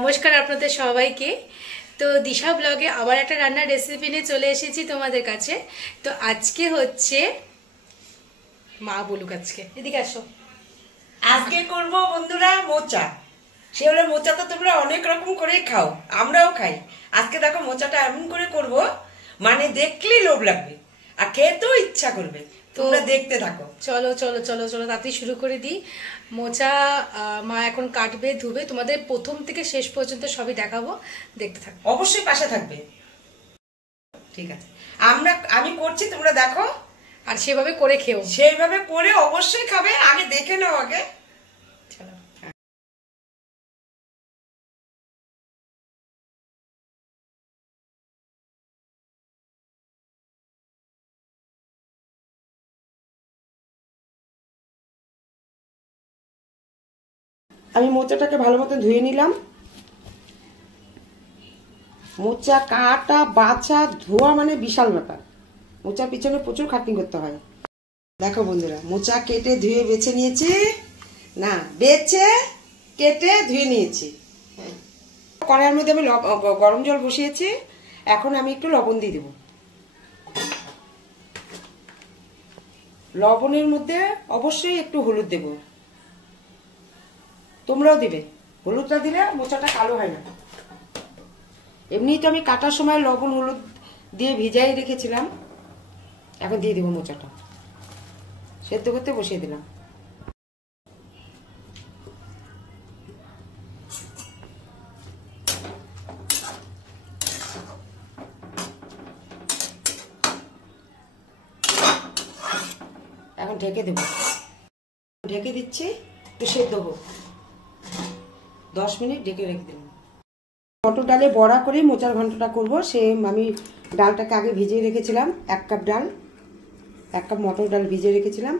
নমস্কার আপনাদের সবাইকে। তো দিশা ব্লগে আবার একটা রান্নার রেসিপি নিয়ে চলে এসেছি তোমাদের কাছে। তো আজকে হচ্ছে মা বলুক, আজকে এদিকে আসো। আজকে করব বন্ধুরা মোচা। সেগুলো মোচা তো তোমরা অনেক রকম করে খাও, আমরাও খাই। আজকে দেখো মোচাটা এমন করে করব, মানে দেখলেই লোভ লাগবে আর খেতেও ইচ্ছা করবে। তোমরা দেখতে থাকো। চলো চলো চলো চলো তাড়াতাড়ি শুরু করে দিই। মোচা মা এখন কাটবে, ধুবে, তোমাদের প্রথম থেকে শেষ পর্যন্ত সবই দেখাবো, দেখতে থাকো। অবশ্যই পাশে থাকবে, ঠিক আছে? আমি করছি, তোমরা দেখো আর সেভাবে করে খেও। সেইভাবে করে অবশ্যই খাবে, আগে দেখে নাও আগে। চলো। আমি মোচাটাকে ভালো মতো ধুয়ে নিলাম। মোচা কাটা বাছা ধোয়া মানে বিশাল ব্যাপার। মোচার পিছনে প্রচুর খাটনি করতে হয়। দেখো বন্ধুরা, মোচা কেটে ধুয়ে বেছে নিয়েছি, না বেছে কেটে ধুয়ে নিয়েছি। কড়াইয়ের মধ্যে আমি গরম জল বসিয়েছি। এখন আমি একটু লবণ দিয়ে দেব। লবণের মধ্যে অবশ্যই একটু হলুদ দেব। তোমরাও দিবে, হলুদটা দিলে মোচাটা কালো হয় না। এমনি তো আমি কাটার সময় লবণ হলুদ দিয়ে ভিজাই রেখেছিলাম। এখন দিয়ে দেবো মোচাটা, সেদ্ধ করতে বসিয়ে দিলাম। এখন ঢেকে দেব, ঢেকে দিচ্ছি, একটু সেদ্ধ হোক। 10 মিনিট ঢেকে রেখে দিলাম। মটর ডালে বড়া করে মোচার ঘন্টটা করব। আমি ডালটাকে আগে ভিজিয়ে রেখেছিলাম। 1 কাপ ডাল, 1 কাপ মটর ডাল ভিজিয়ে রেখেছিলাম।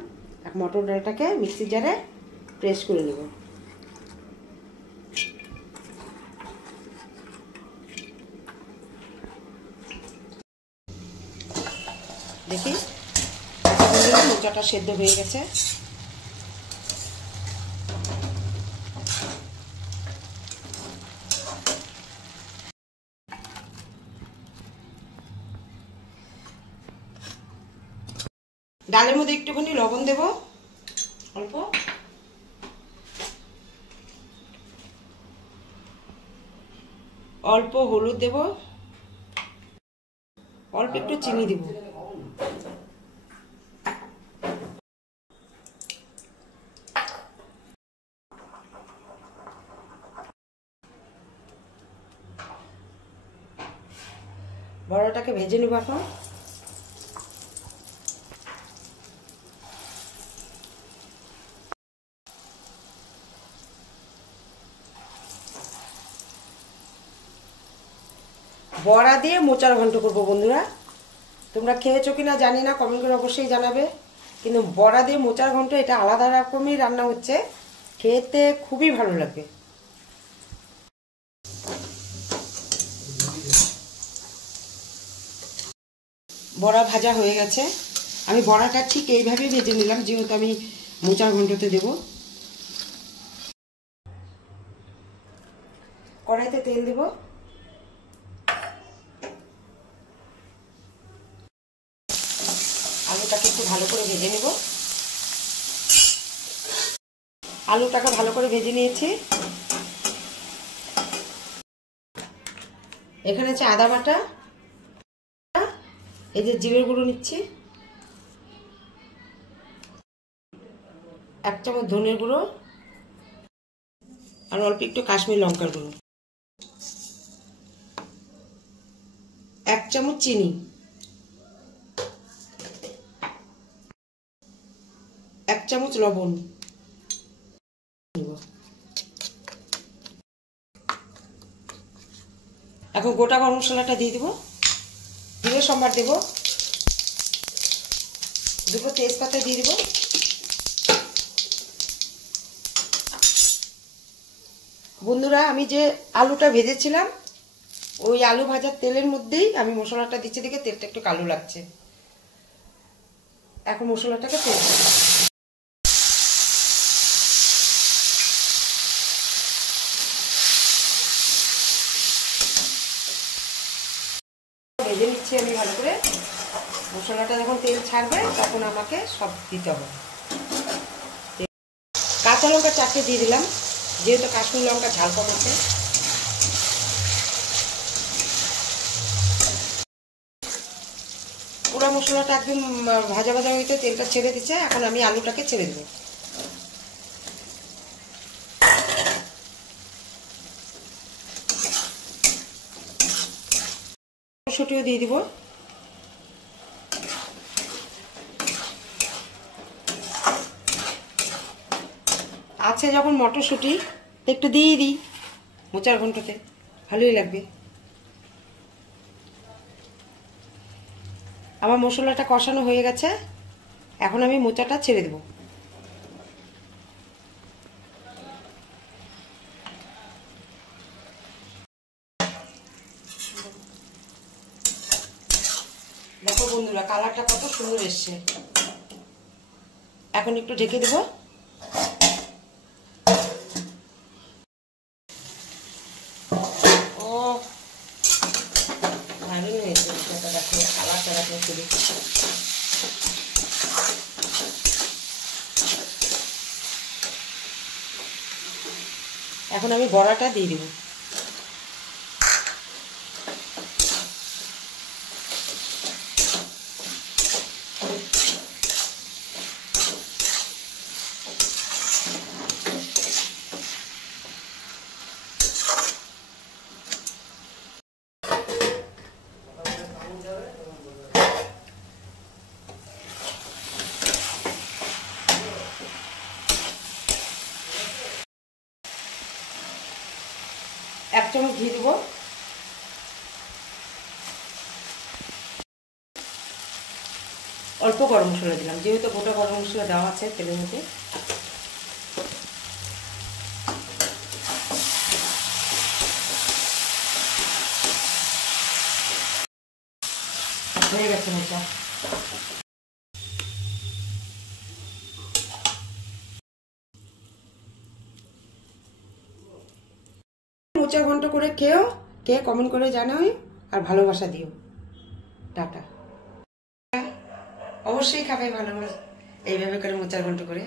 মটর ডালটাকে মিক্সির জারে প্রেস করে নেব। দেখি মোচাটা সেদ্ধ হয়ে গেছে। ডালের মধ্যে একটুখানি লবণ দেব, অল্প, অল্প হলুদ দেব, অল্প একটু চিনি দেব। বড়াটাকে ভেজে নেব এখন। বড়া দিয়ে মোচার ঘন্ট করবো বন্ধুরা। তোমরা খেয়েছো কিনা জানি না, কমেন্ট করে অবশ্যই জানাবে। কিন্তু বড়া দিয়ে মোচার ঘন্ট এটা আলাদা রকমই রান্না হচ্ছে, খেতে খুবই ভালো লাগবে। বড়া ভাজা হয়ে গেছে। আমি বড়াটা ঠিক এইভাবেই ভেজে নিলাম, যেহেতু আমি মোচার ঘন্টতে দেব। কড়াইতে তেল দেব। আলুটাকে একটু ভালো করে ভেজে নেব। আলুটাকে ভালো করে ভেজে নিয়েছি। এখানে আছে আদা বাটা, এই যে জিরের গুঁড়ো নিচ্ছি, 1 চামচ ধনের গুঁড়ো, আর অল্প একটু কাশ্মীর লঙ্কার গুঁড়ো, 1 চামচ চিনি, 1 চামচ লবণ। এখন গোটা গরম মশলাটা দিয়ে দেবো, জিরে সম্বার দেবো, 2 তেজপাতা দিয়ে দেবো। বন্ধুরা, আমি যে আলুটা ভেজেছিলাম ওই আলু ভাজার তেলের মধ্যেই আমি মশলাটা দিচ্ছি। দেখে তেলটা একটু কালো লাগছে। এখন মশলাটাকে তেল ভেজে নিচ্ছি আমি ভালো করে। মশলাটা যখন তেল ছাড়বে তখন আমাকে সব দিতে হবে। কাঁচা লঙ্কা 4টে দিয়ে দিলাম, যেহেতু কাশ্মীরি লঙ্কা ঝাল কম আছে। পুরো মশলাটা একদম ভাজা ভাজা হইতে তেলটা ছেড়ে দিচ্ছে। এখন আমি আলুটাকে ছেড়ে দেবো। মটরশুঁটিও দিয়ে দিব। আছে যখন মটরশুঁটি একটু দিয়ে দিই মোচার ঘন্টতে, ভালোই লাগবে। আমার মশলাটা কষানো হয়ে গেছে, এখন আমি মোচাটা ছেড়ে দেব। দেখো বন্ধুরা, কালারটা কত সুন্দর এসছে। এখন একটু ঢেকে দেব। ও ভালোই হয়েছে, দেখো কালারটা দেখো শুধু। এখন আমি বড়াটা দিয়ে দেব। এক চামচ ঘি দেব। অল্প গরম মশলা দিলাম, যেহেতু গোটা গরম মশলা দেওয়া আছে তেলের মধ্যে। হয়ে গেছে মোচা। মোচা ঘন্ট করে খেও, কে কমেন্ট করে জানাও আর ভালোবাসা দিও। টাটা। অবশ্যই খাবে ভালোবাসা এইভাবে করে মোচার ঘন্ট করে।